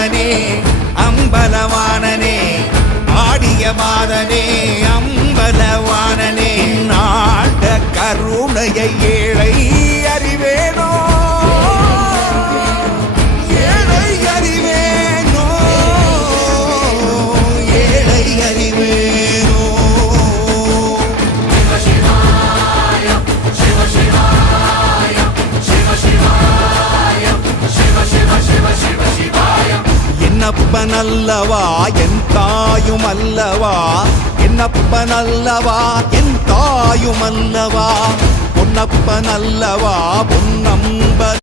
மாதனே அம்பலவானனே ஆடிய மாதனே அம்பலவானனே நாட கருணையை ஏழை அறிவேனோ ஏழை அறிவேனோ ஏழை அறிவேனோ என்னப்பனல்லவா என் தாயும் அல்லவா என்னப்பனல்லவா என் தாயும் அல்லவா பொன்னப்பனல்லவா பொன்னம்ப